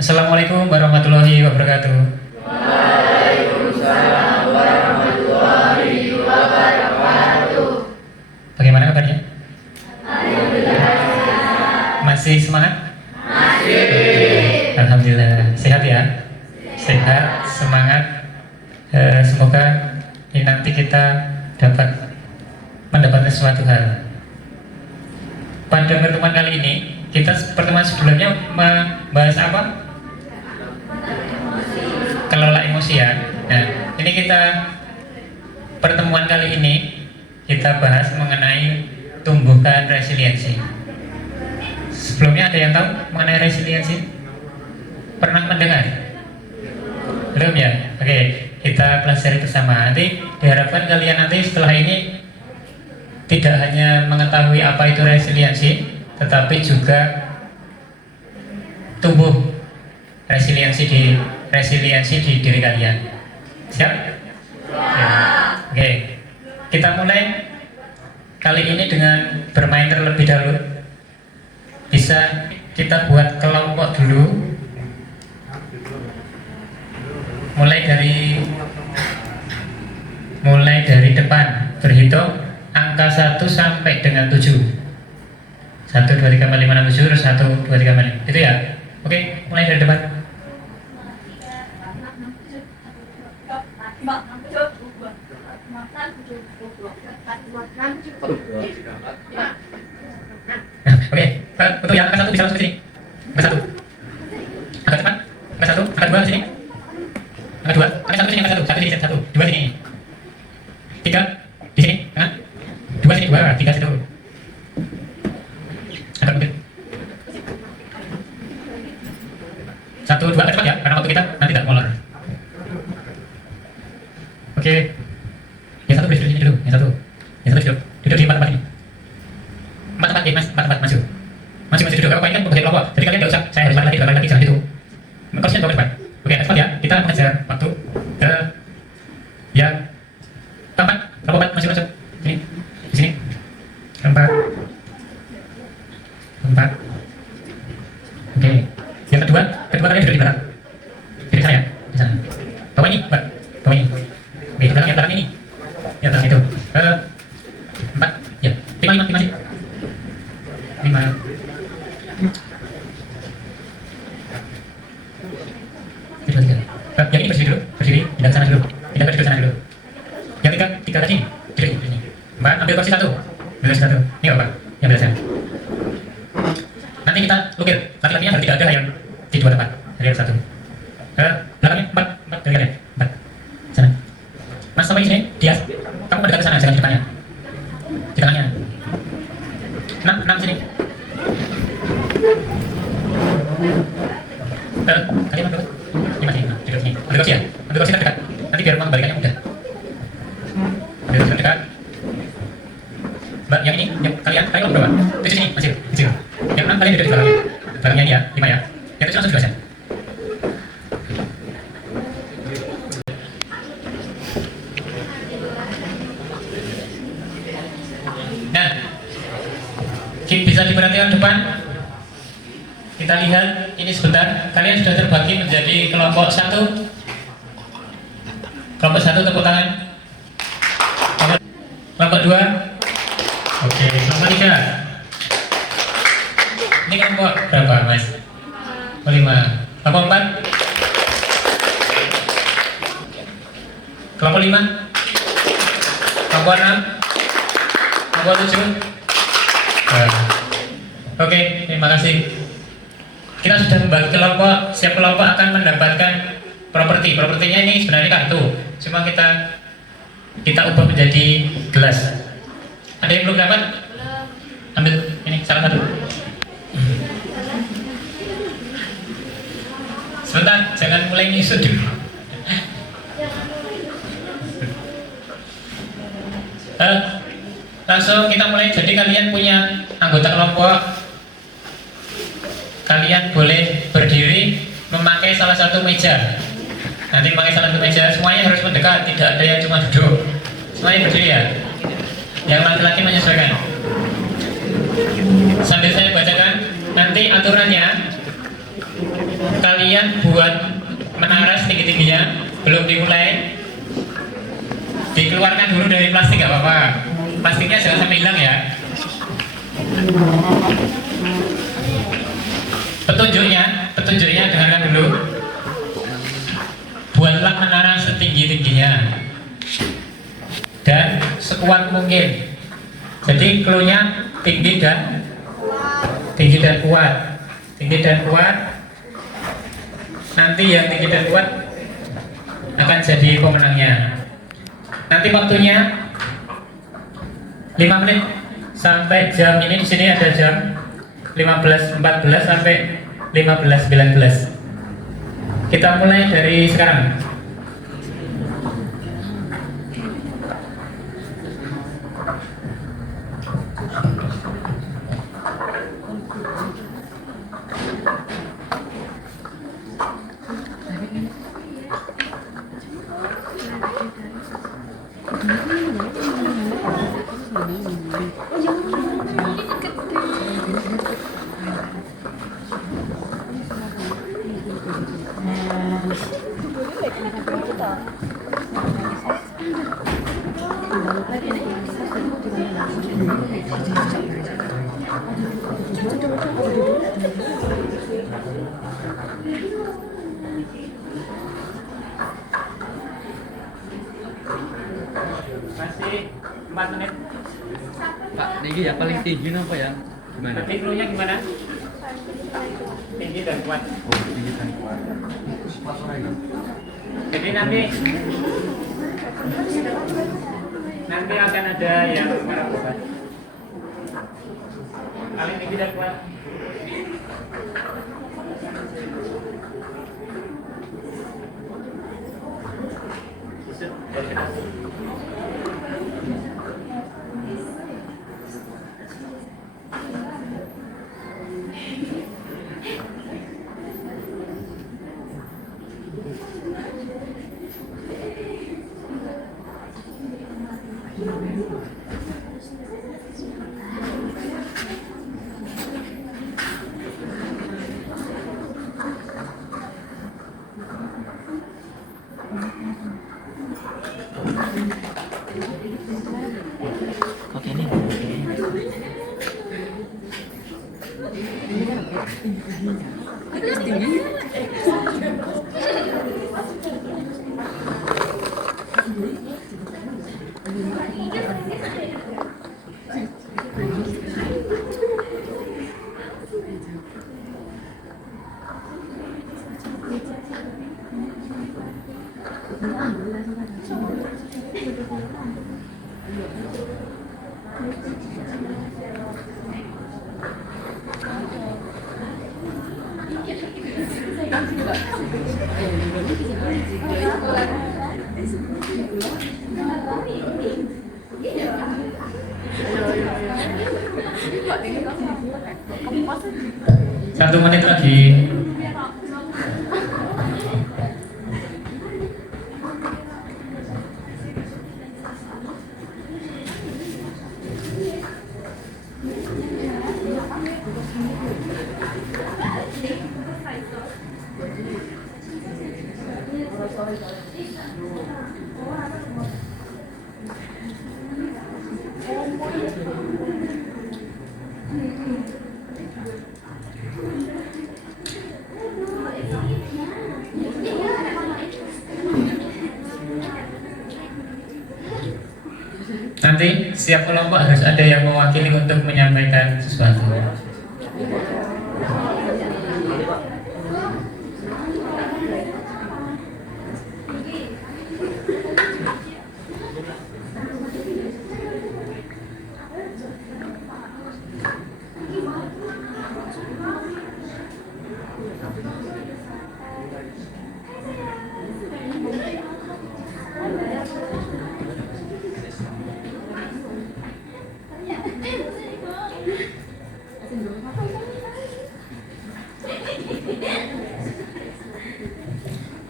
Assalamualaikum warahmatullahi wabarakatuh. Waalaikumsalam warahmatullahi wabarakatuh. Bagaimana kabarnya? Alhamdulillah. Masih semangat? Masih. Alhamdulillah. Sehat ya? Sehat, semangat. Semoga ini nanti kita dapat mendapatkan sesuatu hal. Pada pertemuan kali ini, kita pertemuan sebelumnya membahas apa? Kelola emosi ya. Nah, ini kita pertemuan kali ini kita bahas mengenai tumbuhkan resiliensi. Sebelumnya ada yang tahu mengenai resiliensi? Pernah mendengar? Belum ya? Oke, kita pelajari bersama. Nanti diharapkan kalian nanti setelah ini tidak hanya mengetahui apa itu resiliensi, tetapi juga tumbuh resiliensi di diri kalian. Siap? Ya. Oke. Kita mulai kali ini dengan bermain terlebih dahulu. Bisa kita buat kelompok dulu. Mulai dari depan, berhitung angka 1 sampai dengan 7. 1, 2, 3, 4, 5, 6, 7, terus 1, 2, 3, 4, 5. Itu ya? Oke, mulai dari depan. Oke, untuk yang angka 1 bisa langsung ke sini. Angka 1. Angka cepat. Angka 1, angka 2 ke sini. Angka 2, angka 1 ke sini, angka 1. 1 sini, 1. 2 sini. 3 di sini, tengah. 2 sini, 2, 3 situ. Angka mungkin. 1, 2, angka cepat ya, karena waktu kita nanti tidak molor. Oke. Yang 1 berdiri di sini dulu, yang 1. Yang 1 duduk. Duduk di tempat ini. 4 tempat, Mas, 4 tempat maju. Masih duduk. Kalau ini kan bekerja kelompok, jadi kalian nggak usah saya harus balik lagi, jangan itu. Kursinya bawa ke depan. Oke, cepat ya. Kita mengejar waktu ke yang keempat. Kelompok 4 masuk. Sini, di sini. Keempat. Oke. Yang kedua kalian duduk di belakang. Di sana ya, di sana. Bawa ini, Mbak. Bawa ini. Oke, di belakang yang belakang ini. Yang belakang itu. 4. Ya. 5 sih. 5. Yang ini berdiri dulu, pindah ke sana dulu, pindah ke sana dulu. Yang tiga tadi, duduk di sini. Mbak, ambil kursi 1. Ini apa? Yang ambil sana. Nanti kita lukir, laki-lakinya harus tidak ada yang di 2 tempat, dari yang 1. Belakangnya 4 dari kalian, 4. Sana. Mas sampai di sini, dia. Kamu mendekat ke sana, jangan di depannya. Di tengahnya. 6 sini. Kalian ambil 5 sini, duduk sini. Ambil kursi ya, ambil kursi terdekat. Nanti biar mengembalikannya mudah. Ambil kursi terdekat. Mbak, yang ini, yang kalian berapa? Di sini, masih. Yang 6 kalian duduk di belakangnya. Belakangnya ini ya, 5 ya. Yang 7 langsung duduk aja. Nah, bisa diperhatikan depan. Kita lihat ini sebentar. Kalian sudah terbagi menjadi kelompok 1. Kelompok 1 tepuk tangan. Kelompok 2. Oke, kelompok 3. Ini kelompok berapa, Mas? 5. Kelompok 4. Kelompok 5. Kelompok 6. Kelompok 7. Oke, terima kasih. Kita sudah membagi kelompok. Setiap kelompok akan mendapatkan properti. Propertinya ini sebenarnya kartu. Cuma kita ubah menjadi gelas. Ada yang belum dapat? Ambil ini salah satu. Sebentar, jangan mulai nyisut dulu. Langsung kita mulai. Jadi kalian punya anggota kelompok. Kalian boleh berdiri memakai salah satu meja. Nanti memakai salah satu meja, semuanya harus mendekat, tidak ada yang cuma duduk. Semuanya berdiri ya. Yang laki-laki menyesuaikan. Sambil saya bacakan nanti aturannya. kalian buat menara setinggi-tingginya, belum dimulai, dikeluarkan dulu dari plastik, nggak apa-apa. Plastiknya jangan sampai hilang ya. Petunjuknya dengarkan dulu. Buatlah menara setinggi-tingginya dan sekuat mungkin. Jadi clue-nya tinggi dan kuat. Tinggi dan kuat. Nanti yang tinggi dan kuat akan jadi pemenangnya. Nanti waktunya 5 menit sampai jam ini. Di sini ada jam 15.14 sampai 15.19. Kita mulai dari sekarang. Masih 4 menit. Pak, ini ya paling tinggi apa ya? Gimana? Nanti clue-nya gimana? Tinggi dan kuat. Oh, tinggi dan kuat. Jadi nanti akan ada yang meragukan. Kali tinggi dan kuat. Oke nih. Satu menit lagi. Nanti setiap kelompok harus ada yang mewakili untuk menyampaikan sesuatu.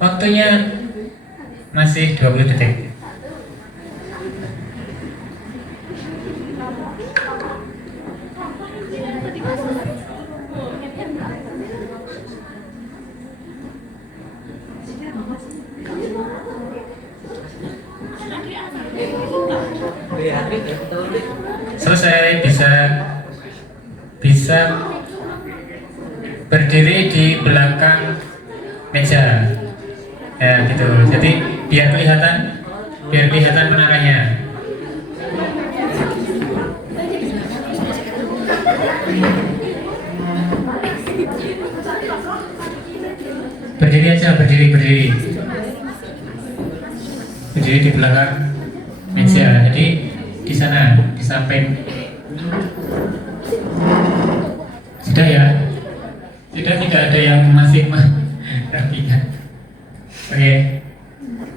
Waktunya masih 20 detik. berdiri di belakang meja. Ya gitu. Jadi biar kelihatan menaranya. Berdiri aja, berdiri di belakang meja. Jadi di sana, di samping. Sudah ya? Sudah, tidak ada yang masih rapikan. Oke,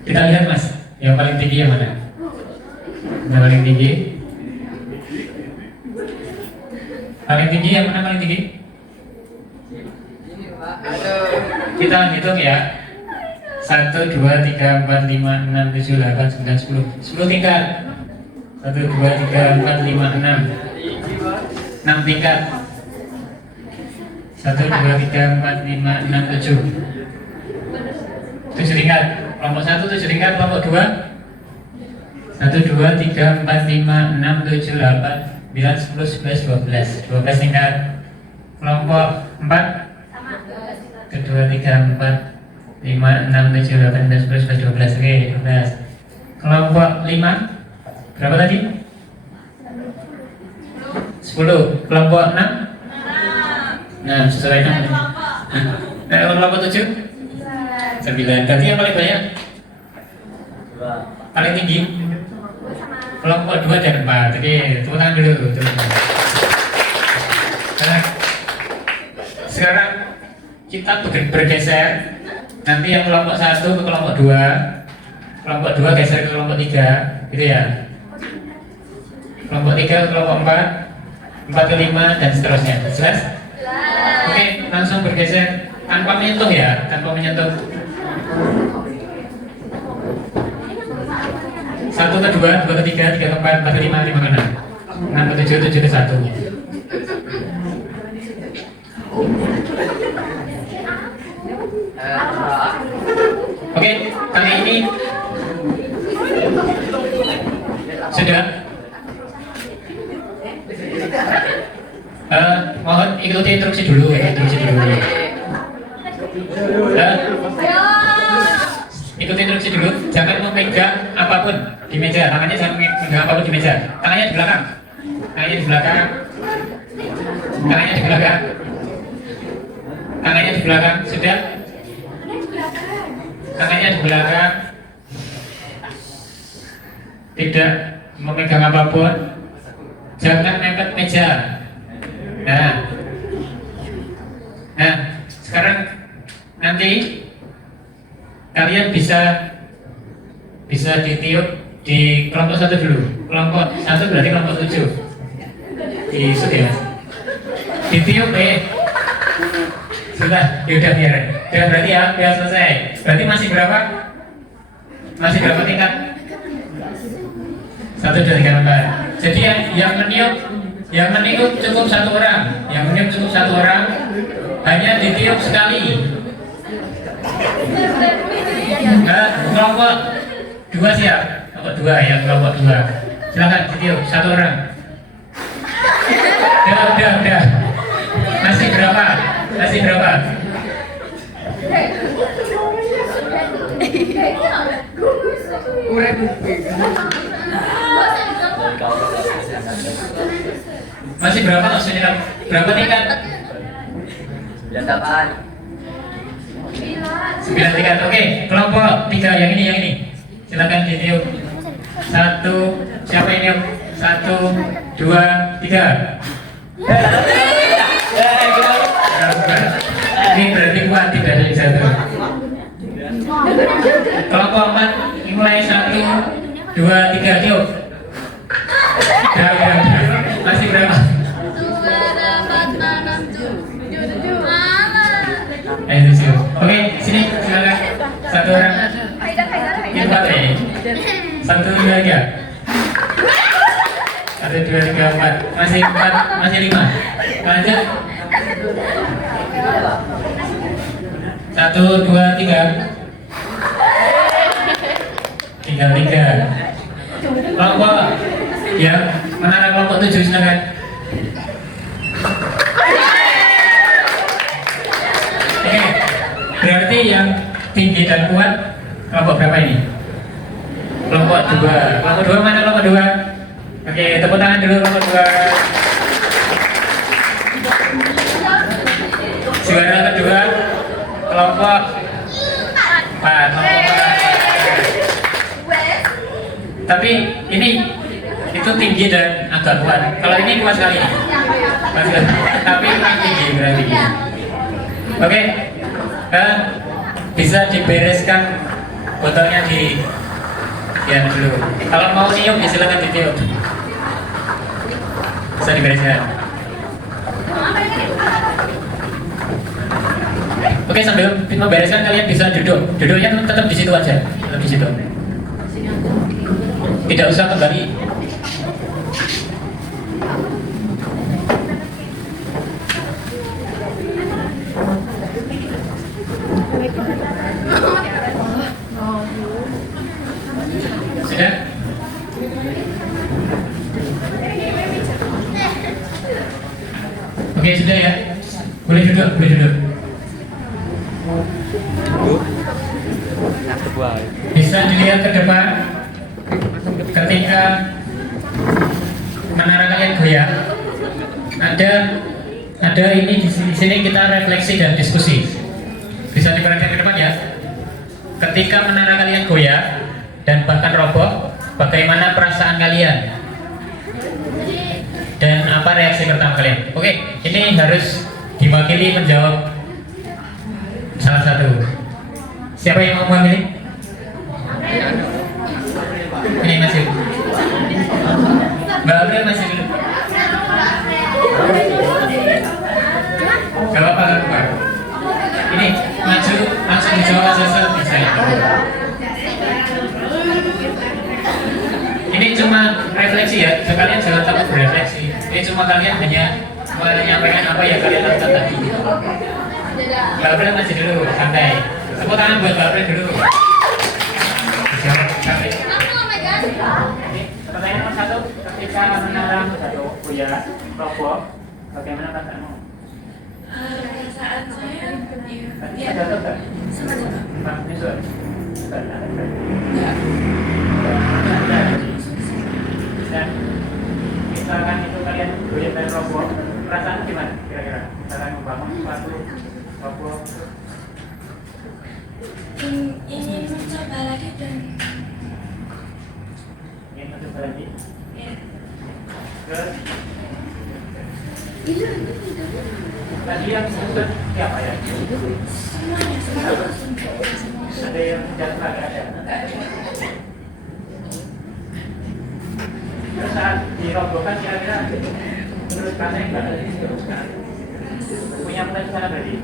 kita lihat Mas, yang paling tinggi yang mana? Yang paling tinggi? Paling tinggi yang mana paling tinggi? Kita hitung ya. 1, 2, 3, 4, 5, 6, 7, 8, 9, 10. 10 tingkat. 1, 2, 3, 4, 5, 6. 6 tingkat. 1, 2, 3, 4, 5, 6, 7. 7 tingkat. Kelompok 1 7 tingkat, kelompok 2 1, 2, 3, 4, 5, 6, 7, 8, 9, 10, 11, 12. 12 tingkat. Kelompok 4 1, 2, 3, 4, 5, 6, 7, 8, 9, 10, 11, 12. Oke, 12. Kelompok 5 berapa tadi? 10. Kelompok 6 nah, sesuai namanya. Kelompok 7 9. Berarti yang paling banyak? Paling tinggi? Kelompok 2 dan 4. Oke, tepuk tangan dulu. Nah, sekarang kita bergeser. Nanti yang kelompok 1 ke kelompok 2, kelompok 2 geser ke kelompok 3, gitu ya. Kelompok 3 ke kelompok 4, 4 ke 5 dan seterusnya. Jelas? Oke, langsung bergeser tanpa menyentuh ya, tanpa menyentuh. 1 ke 2, 2 ke 3, 3 ke 4, 4 ke 5, 5 ke 6, 6 ke 7, 7 ke 1. Oke, kali ini sudah. Mohon ikuti instruksi dulu. Ikuti instruksi dulu. Jangan memegang apapun di meja. Tangannya jangan memegang apapun di meja. Tangannya di belakang. Tangannya di belakang. Sudah. Tangannya di belakang. Tidak memegang apapun. Jangan mepet meja. Nah, sekarang nanti kalian bisa ditiup di kelompok 1 dulu. Kelompok 1 berarti kelompok 7. Diisut ya. Ditiup sudah, yaudah biar berarti ya, biar selesai. Berarti masih berapa? Masih berapa tingkat? 1, 2, 3, 4. Jadi yang meniup cukup 1 orang. Hanya ditiup sekali. Kelompok 2 siap. Kelompok 2 ya, kelompok 2. Silakan ditiup 1 orang. Udah. Masih berapa? Masih berapa maksudnya? Berapa tingkat? 9 tingkat. Oke, kelompok 3 yang ini. Silakan ditiup. 1, siapa ini? 1, 2, 3. Ini berarti kuat, tidak ada yang satu. Kelompok 4 mulai 1, 2, 3 tiup. Masih berapa? 7. Oke, sini silakan 1 orang. Ini 4 ya. 1, 2, 3. 1, 2, 3, 4. Masih 4, masih 5. Lanjut. 1, 2, 3. Tinggal 3. Kelompok ya, menara kelompok 7 silakan. Berarti yang tinggi dan kuat kelompok berapa ini? Kelompok 2. Kelompok 2 mana kelompok 2? Oke, tepuk tangan dulu kelompok 2. Juara kedua kelompok 4. Tapi ini itu tinggi dan agak kuat. Kalau ini kuat sekali. Tapi kurang tinggi berarti. Oke, bisa dibereskan botolnya di ya dulu. Kalau mau niup ya silakan ditiup. Bisa dibereskan. Oke, sambil membereskan kalian bisa duduk. Duduknya tetap di situ aja, tetap di situ. Tidak usah kembali. Sudah? Oke, sudah ya. Boleh duduk, boleh duduk. Bisa dilihat ke depan ketika menara kalian goyah. Ada ini di sini kita refleksi dan diskusi. Bisa diperhatikan ke depan ya. Ketika menara kalian goyah dan bahkan roboh, bagaimana perasaan kalian? Dan apa reaksi pertama kalian? Oke, ini harus diwakili menjawab salah satu. Siapa yang mau memilih? Ini masih. Mbak April masih dulu. Gak apa-apa, gak apa-apa. Ini maju langsung dijawab saja bisa ya. Ini cuma refleksi ya, kalian jangan takut berefleksi. Ini cuma kalian hanya menyampaikan apa yang kalian lakukan tadi. Mbak April masih dulu, santai. Tepuk tangan buat Mbak April dulu. Dijawab santai. Pertanyaan nomor 1, ketika menara jatuh goyah, roboh, bagaimana perasaanmu? Perasaan saya ya Jatuh nggak? semacam Nyesel? enggak. Dan misalkan itu kalian goyah dan roboh, perasaan gimana kira-kira? Misalkan membangun suatu roboh, Ingin mencoba lagi dan ingin mencoba lagi. ya. Terus tadi yang disebut siapa ya? Semuanya Ada yang jatuh nggak ada? Terus saat dirobohkan kira-kira menurut kalian nggak ada diteruskan? Punya plan sana berarti?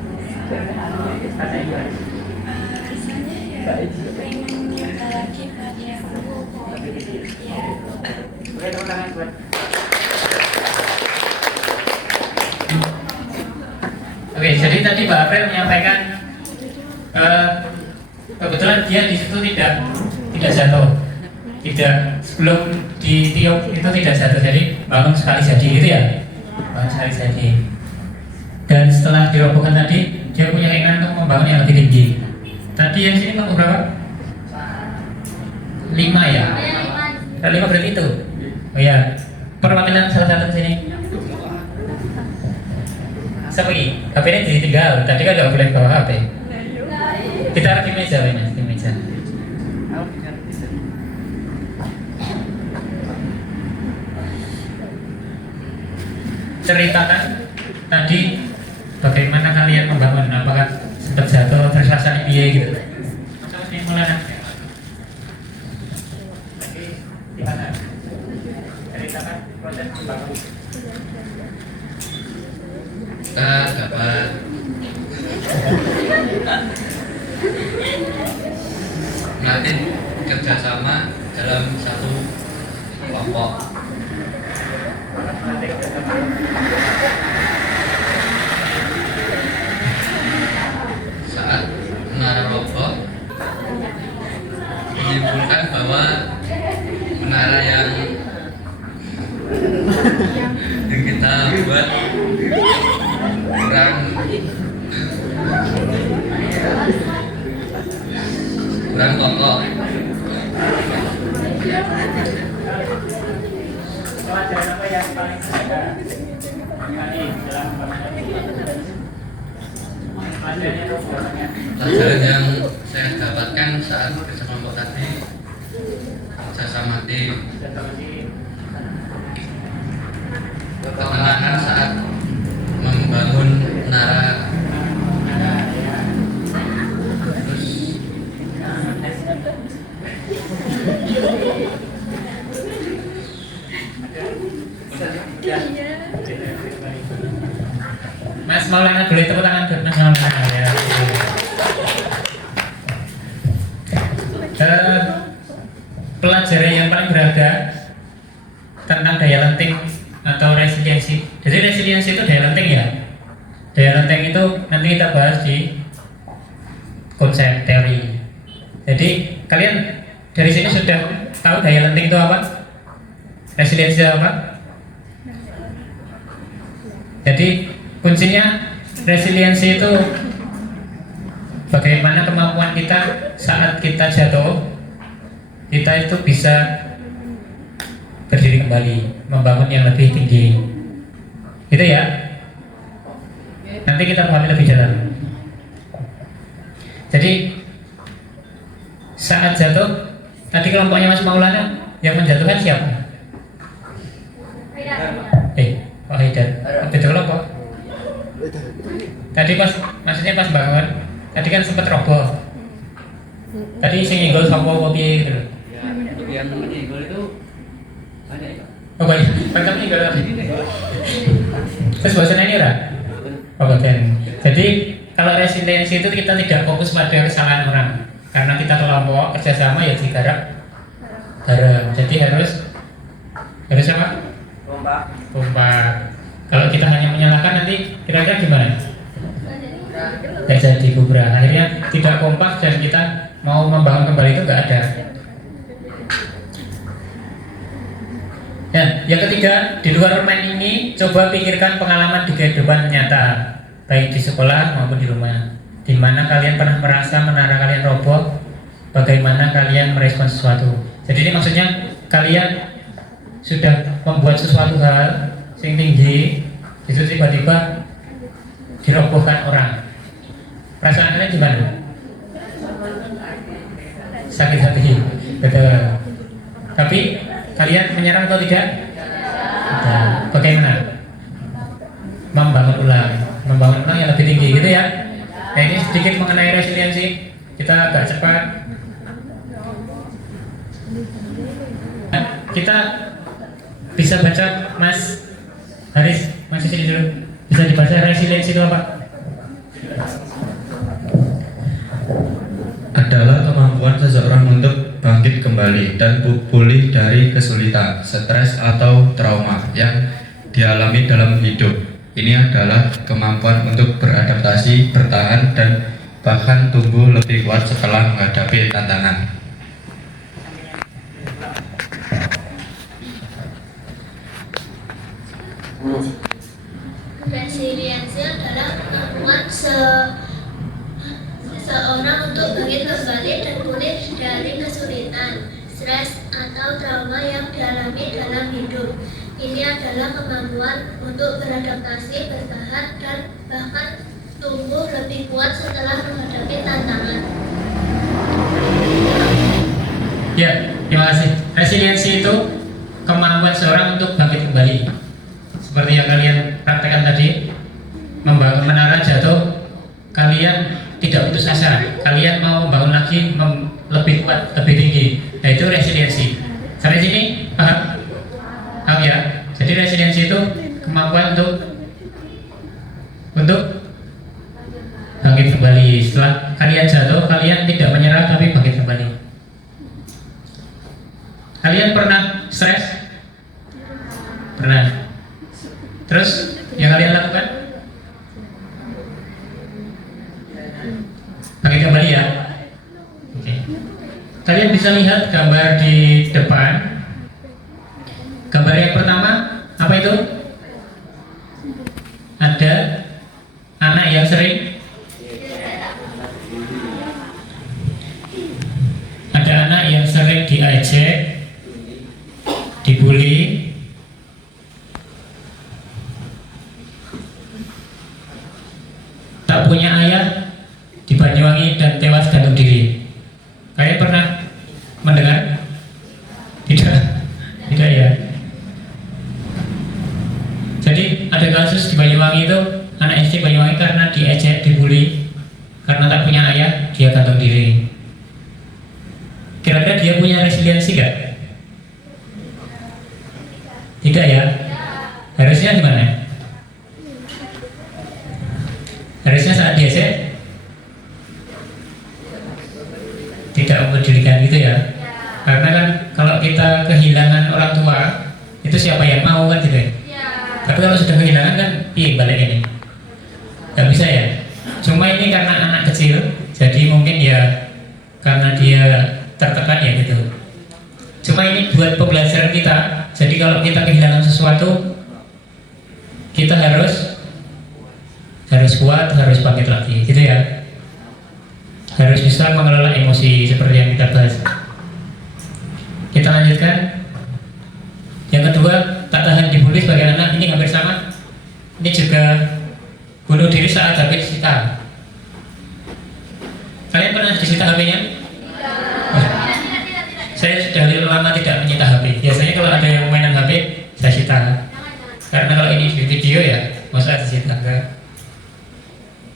Katanya gimana? rasanya ya pengen nyoba lagi pada ya. Oke, tepuk tangan buat. Oke, jadi tadi Mbak April menyampaikan kebetulan dia di situ tidak jatuh, tidak sebelum ditiup itu tidak jatuh, jadi bangun sekali jadi gitu ya, bangun sekali jadi. Dan setelah dirobohkan tadi, dia punya keinginan untuk membangun yang lebih tinggi. Tadi yang sini kelompok berapa? 5 ya? 5 berarti itu? Oh ya, perwakilan salah satu di sini. Siapa ini? HP-nya ditinggal, tadi kan nggak boleh bawa HP. Kita harus di meja, Mas, di meja. Ceritakan tadi bagaimana kalian membangun, apakah sempat jatuh, terus rasanya piye gitu. Langsung dimulai. Jadi gimana? Ceritakan proses membangun. Kita dapat melatih kerjasama dalam satu kelompok. Saat menara roboh, menyimpulkan bahwa menara yang kita buat kurang kurang kokoh. Pelajaran apa yang paling berharga kali dalam pelajarannya robohnya? Pelajaran yang saya dapatkan saat kerja kelompok tadi, kerjasama tim, ketenangan saat membangun menara, terus Mas Maulana, boleh tepuk tangan buat Mas Maulana ya. Pelajaran yang paling berharga tentang daya lenting atau resiliensi. Jadi resiliensi itu daya lenting ya. Daya lenting itu nanti kita bahas di konsep teori. Jadi kalian dari sini sudah tahu daya lenting itu apa? Resiliensi itu apa? Jadi kuncinya resiliensi itu bagaimana kemampuan kita saat kita jatuh, kita itu bisa berdiri kembali, membangun yang lebih tinggi. Gitu ya. Nanti kita pahami lebih dalam. Jadi saat jatuh, tadi kelompoknya Mas Maulana yang menjatuhkan siapa? Pak Haidar. Itu kelompok. Tadi pas, maksudnya pas bangun, tadi kan sempat roboh. Tadi sing nyenggol sapa kopi gitu. yang menyenggol itu banyak ya. Oh baik, pangkat nyenggol tadi. Terus bahasanya ini lah. Oh bagian. Jadi kalau resiliensi itu kita tidak fokus pada kesalahan orang, karena kita kelompok kerjasama ya digarap bareng. Jadi harus apa? Kompak. Kalau kita hanya menyalahkan nanti kira-kira gimana? Gak jadi bubrah. Akhirnya tidak kompak dan kita mau membangun kembali itu gak ada. Ya, yang ketiga, di luar permain ini coba pikirkan pengalaman di kehidupan nyata, baik di sekolah maupun di rumah. Di mana kalian pernah merasa menara kalian roboh, bagaimana kalian merespon sesuatu. Jadi ini maksudnya kalian sudah membuat sesuatu hal yang tinggi, itu tiba-tiba dirobohkan orang. Perasaan kalian gimana? Sakit hati, betul. Tapi kalian menyerah atau tidak? Tidak. Bagaimana? Membangun ulang yang lebih tinggi, gitu ya. Nah, ini sedikit mengenai resiliensi. Kita agak cepat. Kita bisa baca, Mas Haris, masih sini dulu. Bisa dibaca resiliensi itu apa? Adalah kemampuan seseorang untuk bangkit kembali dan pulih dari kesulitan, stres atau trauma yang dialami dalam hidup. Ini adalah kemampuan untuk beradaptasi, bertahan, dan bahkan tumbuh lebih kuat setelah menghadapi tantangan. Resiliensi adalah kemampuan seseorang untuk bangkit kembali dan pulih dari kesulitan, stres, atau trauma yang dialami dalam hidup. Ini adalah kemampuan untuk beradaptasi, bertahan, dan bahkan tumbuh lebih kuat setelah menghadapi tantangan. Ya, terima kasih. Resiliensi itu kemampuan seorang untuk bangkit kembali. Seperti yang kalian praktekkan tadi, membangun menara jatuh, kalian tidak putus asa, kalian mau membangun lagi lebih kuat, lebih tinggi. Nah itu resiliensi. Sampai sini paham? Paham ya? Jadi resiliensi itu kemampuan untuk bangkit kembali. Setelah kalian jatuh, kalian tidak menyerah tapi bangkit kembali. Kalian pernah stres? Pernah. Terus yang kalian lakukan? Bangkit kembali ya. Oke. Kalian bisa lihat gambar di depan. Gambar yang pertama apa itu? Ada anak yang sering diejek, dibully, tak punya ayah di Banyuwangi dan tewas gantung diri. Kalian pernah mendengar? Tidak, tidak ya. Jadi ada kasus di Banyuwangi itu, anak SD Banyuwangi karena diejek, dibully, karena tak punya ayah, dia gantung diri. Kira-kira dia punya resiliensi gak? Tidak ya? Harusnya gimana? Harusnya saat diejek tidak mempedulikan gitu ya. Karena kan kalau kita kehilangan orang tua, itu siapa yang mau kan gitu ya. Tapi kalau sudah kehilangan kan balik ini gak bisa ya. Cuma ini karena anak kecil, jadi mungkin ya karena dia tertekan ya gitu. Cuma ini buat pembelajaran kita. Jadi kalau kita kehilangan sesuatu, kita harus kuat, harus bangkit lagi gitu ya. Harus bisa mengelola emosi seperti yang kita bahas. Kita lanjutkan. Yang kedua, tak tahan dibully sebagai anak, ini hampir sama. Ini juga bunuh diri saat HP disita. Kalian pernah disita HP-nya? Saya sudah lama tidak menyita HP. Biasanya kalau ada yang mainan HP, saya sita. Karena kalau ini di video ya, masa disita enggak?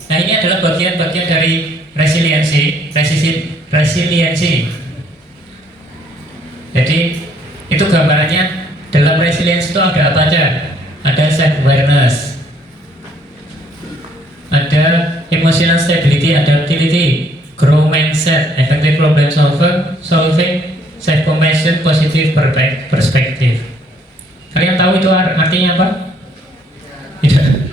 Nah ini adalah bagian-bagian dari resiliensi. Jadi itu gambarannya. Dalam resiliensi itu ada apa aja? Ada self awareness, ada emotional stability, adaptability, grow mindset, effective problem solving, self compassion, positive perspective. Kalian tahu itu artinya apa? Tidak.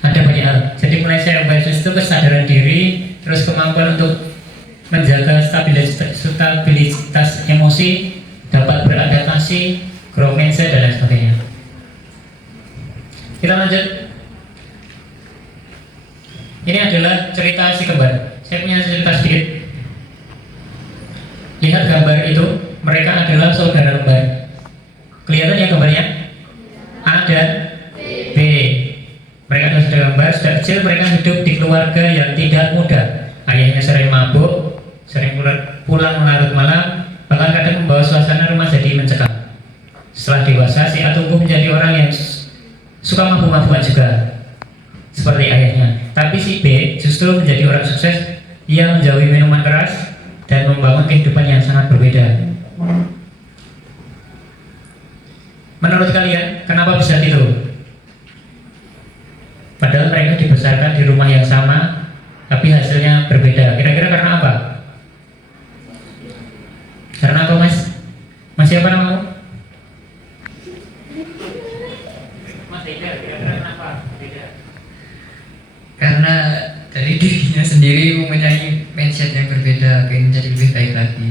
Ada banyak hal. Jadi mulai saya bahas itu kesadaran diri, terus kemampuan untuk menjaga stabilitas emosi, dapat beradaptasi, grow mindset dan lain sebagainya. Kita lanjut. Ini adalah cerita si kembar. Saya punya cerita sedikit. Lihat gambar itu, mereka adalah saudara kembar. Kelihatan ya gambarnya? A dan B. Mereka adalah saudara kembar. Sejak kecil mereka hidup di keluarga yang tidak mudah. Ayahnya sering mabuk, sering pulang larut malam, bahkan kadang membawa suasana rumah jadi mencekam. Setelah dewasa, si A tumbuh menjadi orang yang suka mabuk-mabukan juga, seperti ayahnya. Tapi si B justru menjadi orang sukses. Ia menjauhi minuman keras dan membangun kehidupan yang sangat berbeda. Menurut kalian, kenapa bisa gitu? Padahal mereka dibesarkan di rumah yang sama, tapi hasilnya berbeda. Kira-kira karena apa? Karena apa, Mas? Mas siapa namamu? Mas Ida, kira-kira kenapa beda? Karena dari dirinya sendiri mempunyai mindset yang berbeda, ingin menjadi lebih baik lagi.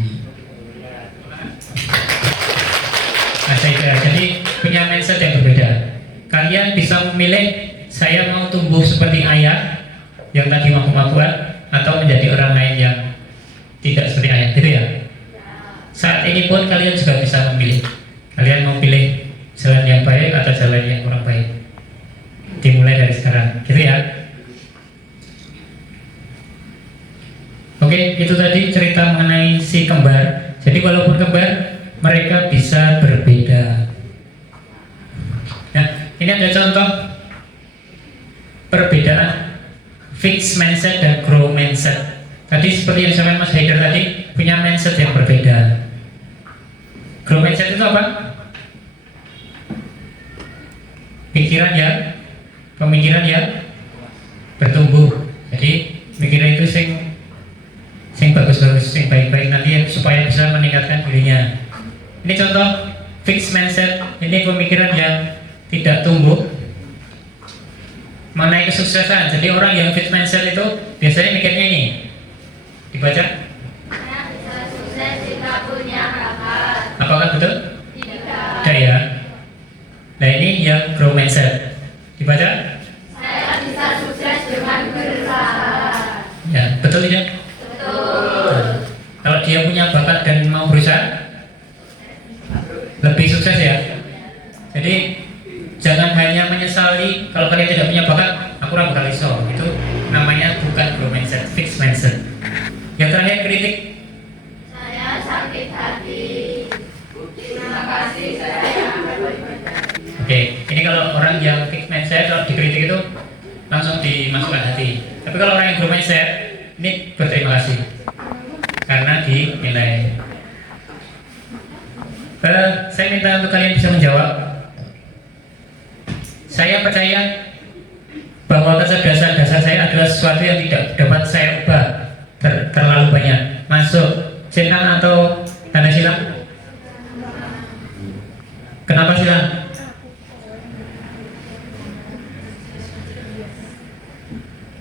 Mas Ida, jadi punya mindset yang berbeda. Kalian bisa memilih, saya mau tumbuh seperti ayah yang tadi mabuk-mabukan, atau menjadi orang lain yang tidak seperti ayah, gitu ya. Saat ini pun kalian juga bisa memilih. Kalian mau pilih jalan yang baik atau jalan yang kurang baik. Dimulai dari sekarang, gitu ya. Oke, itu tadi cerita mengenai si kembar. Jadi walaupun kembar, mereka bisa berbeda. Nah, ini ada contoh perbedaan fixed mindset dan grow mindset. Tadi seperti yang disampaikan Mas Haidar tadi, punya mindset yang berbeda. Grow mindset itu apa? Pemikiran yang bertumbuh. Jadi pikiran itu sing bagus-bagus, sing baik-baik nanti supaya bisa meningkatkan dirinya. Ini contoh fixed mindset. Ini pemikiran yang tidak tumbuh mengenai kesuksesan. Jadi orang yang fixed mindset itu biasanya mikirnya ini. Dibaca. Saya bisa sukses jika punya bakat. Apakah betul? Tidak. Tidak ya. Nah ini yang grow mindset. Dibaca. Saya Jadi jangan hanya menyesali kalau kalian tidak punya bakat, aku ora bakal iso. Itu namanya bukan growth mindset, fixed mindset. Yang terakhir kritik. Saya sakit hati. Terima kasih saya. Oke, ini kalau orang yang fixed mindset kalau dikritik itu langsung dimasukkan hati. Tapi kalau orang yang growth mindset, ini berterima kasih karena dinilai. Saya minta untuk kalian bisa menjawab. Saya percaya bahwa kecerdasan dasar saya adalah sesuatu yang tidak dapat saya ubah terlalu banyak. Masuk centang atau tanda silang? Kenapa silang?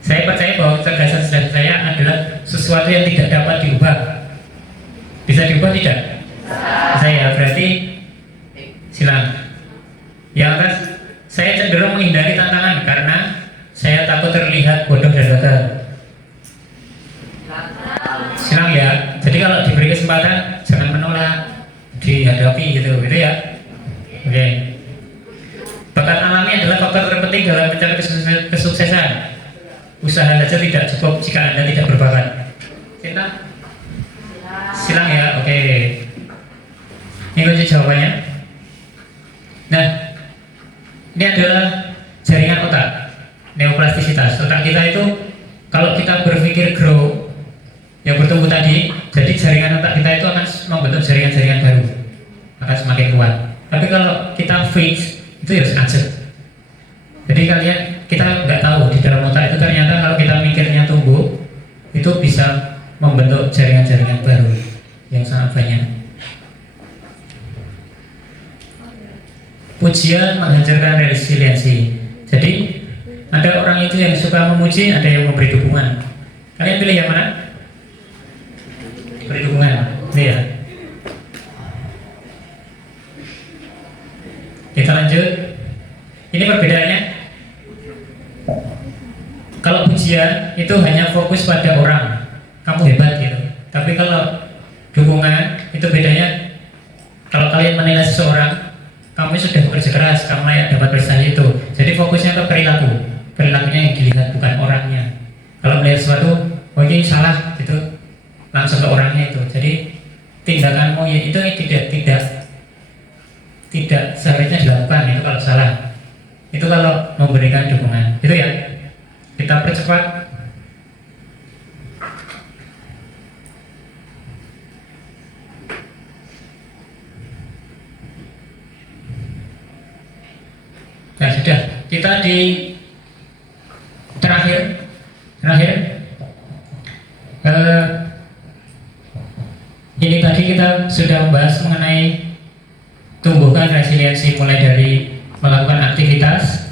Saya percaya bahwa kecerdasan dasar saya adalah sesuatu yang tidak dapat diubah. Bisa diubah tidak? Saya berarti silang. Yang atas, saya cenderung menghindari tantangan karena saya takut terlihat bodoh dan gagal. Silang ya. Jadi kalau diberi kesempatan jangan menolak, dihadapi gitu ya. Oke. Bakat alami adalah faktor terpenting dalam mencari kesuksesan. Usaha saja tidak cukup jika Anda tidak berbakat. Cinta? Silang ya. Oke. Ini kunci jawabannya. Nah, ini adalah jaringan otak, neoplastisitas. Otak kita itu kalau kita berpikir grow, yang bertumbuh tadi, jadi jaringan otak kita itu akan membentuk jaringan-jaringan baru, akan semakin kuat. Tapi kalau kita fix, itu ya sengaja. Jadi kita nggak tahu di dalam otak itu ternyata kalau kita mikirnya tumbuh, itu bisa membentuk jaringan-jaringan baru yang sangat banyak. Pujian menghancurkan resiliensi. Jadi ada orang itu yang suka memuji, ada yang memberi dukungan. Kalian pilih yang mana? Beri dukungan. Ini ya. Kita lanjut. Ini perbedaannya. Kalau pujian itu hanya fokus pada orang, kamu hebat gitu. Tapi kalau dukungan itu bedanya. Kalau kalian menilai seseorang, kamu sudah bekerja keras, kamu layak dapat prestasi itu. Jadi fokusnya ke perilakunya yang dilihat bukan orangnya. Kalau melihat sesuatu, oh ini salah gitu, langsung ke orangnya itu. Jadi tindakanmu ya itu tidak seharusnya dilakukan itu kalau salah. Itu kalau memberikan dukungan. Itu ya. Kita percepat. Nah sudah, kita di terakhir ini tadi kita sudah membahas mengenai tumbuhkan resiliensi mulai dari melakukan aktivitas,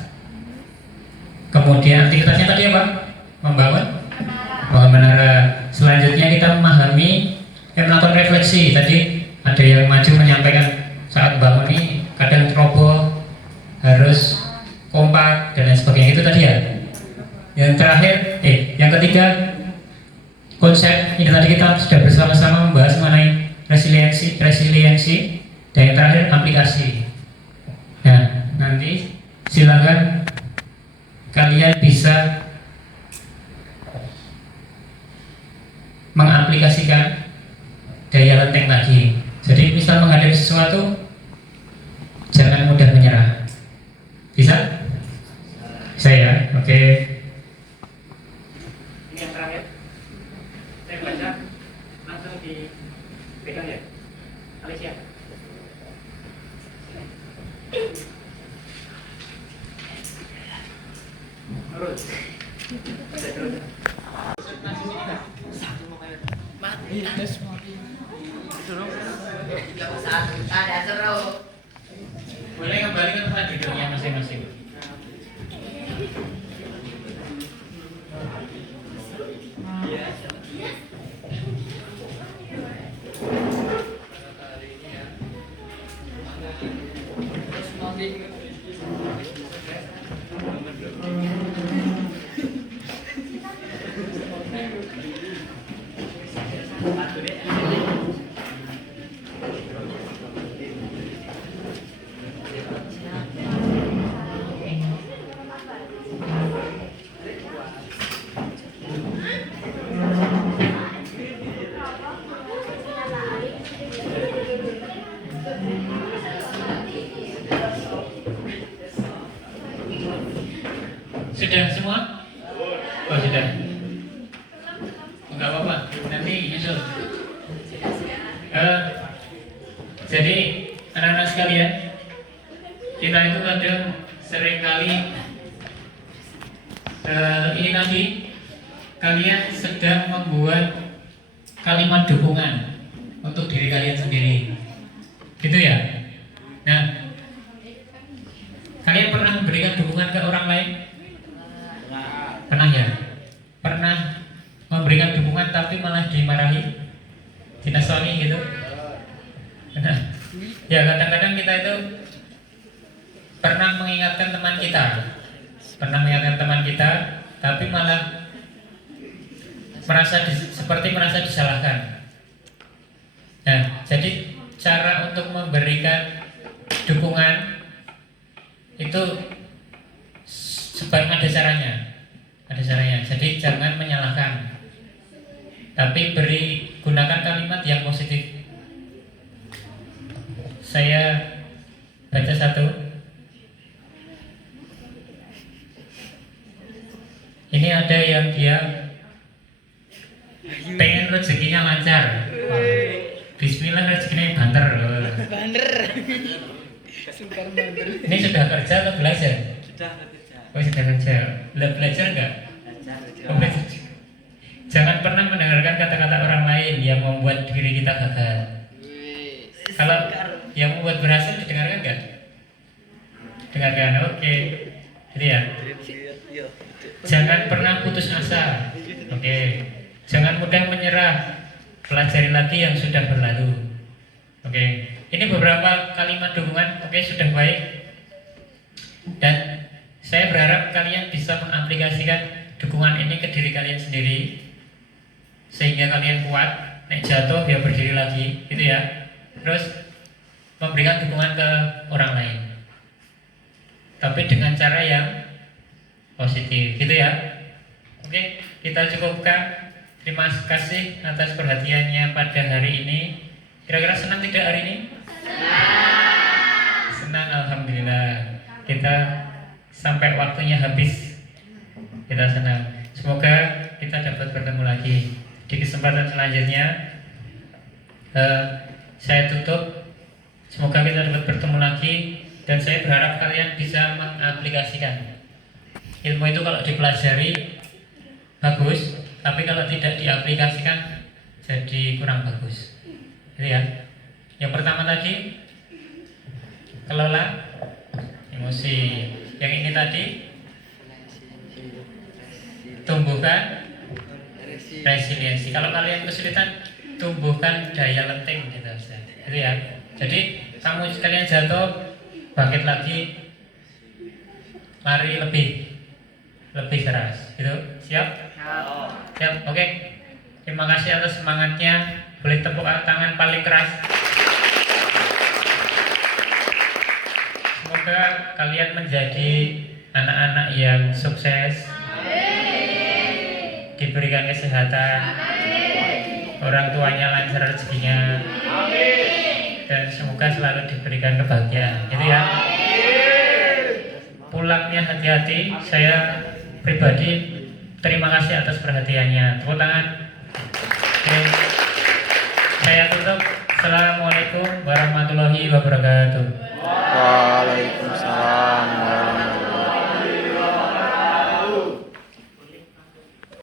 kemudian aktivitasnya tadi apa? Membangun menara. Selanjutnya kita memahami, melakukan refleksi. Tadi ada yang maju menyampaikan saat bangun ini kadang ceroboh, harus kompak dan lain sebagainya, itu tadi ya. Yang terakhir, yang ketiga konsep ini tadi kita sudah bersama-sama membahas mengenai resiliensi dan yang terakhir aplikasi. Nah, nanti silakan kalian bisa mengaplikasikan daya lenteng tadi. Jadi misal menghadapi sesuatu, jangan mudah menyerah. Bisa? Bisa ya? Oke. Ini yang terakhir. Saya baca langsung dipegang ya. Alicia. Terus. Boleh kembali ke tempat duduknya masing-masing. anak-anak sekalian, kita itu kadang seringkali ini tadi kalian sedang membuat kalimat dukungan untuk diri kalian sendiri, gitu ya. Nah, kalian pernah memberikan dukungan ke orang lain? Pernah ya? Pernah memberikan dukungan tapi malah dimarahi, dinasoni gitu? Nah, ya kadang-kadang kita itu pernah mengingatkan teman kita, tapi malah seperti merasa disalahkan. Nah, jadi cara untuk memberikan dukungan itu sebaik ada caranya. Jadi jangan menyalahkan, tapi gunakan kalimat yang positif. Saya baca satu. Ini ada yang dia pengen rezekinya lancar. Bismillah rezekinya banter. Ini sudah kerja atau belajar? Oh, sudah kerja. Belajar enggak? Oh, belajar. Jangan pernah mendengarkan kata-kata orang lain yang membuat diri kita gagal. Kalau yang membuat berhasil didengarkan enggak? Dengarkan, oke. Jadi ya. Jangan pernah putus asa. Oke. Jangan mudah menyerah. Pelajari lagi yang sudah berlalu. Oke. Ini beberapa kalimat dukungan. Oke, sudah baik. Dan saya berharap kalian bisa mengaplikasikan dukungan ini ke diri kalian sendiri, sehingga kalian kuat. Nek jatuh ya berdiri lagi, gitu ya. Terus memberikan dukungan ke orang lain, tapi dengan cara yang positif, gitu ya. Oke, kita cukupkan. Terima kasih atas perhatiannya pada hari ini. Kira-kira senang tidak hari ini? Senang, alhamdulillah. Kita sampai waktunya habis, kita senang. Semoga kita dapat bertemu lagi di kesempatan selanjutnya. Saya tutup. Semoga kita dapat bertemu lagi, dan saya berharap kalian bisa mengaplikasikan ilmu itu. Kalau dipelajari bagus, tapi kalau tidak diaplikasikan jadi kurang bagus. Jadi ya, yang pertama tadi kelola emosi. Yang ini tadi tumbuhkan resiliensi. Kalau kalian kesulitan, tumbuhkan daya lenting gitu. Gitu ya. Jadi kalian jatuh, bangkit lagi, lari lebih keras. Gitu. Siap? Siap. Oke. Terima kasih atas semangatnya. Boleh tepuk tangan paling keras. Semoga kalian menjadi anak-anak yang sukses, diberikan kesehatan, orang tuanya lancar rezekinya, dan semoga selalu diberikan kebahagiaan. Gitu ya. Pulangnya hati-hati. Saya pribadi terima kasih atas perhatiannya. Tepuk tangan. Oke. Saya tutup. Assalamualaikum warahmatullahi wabarakatuh.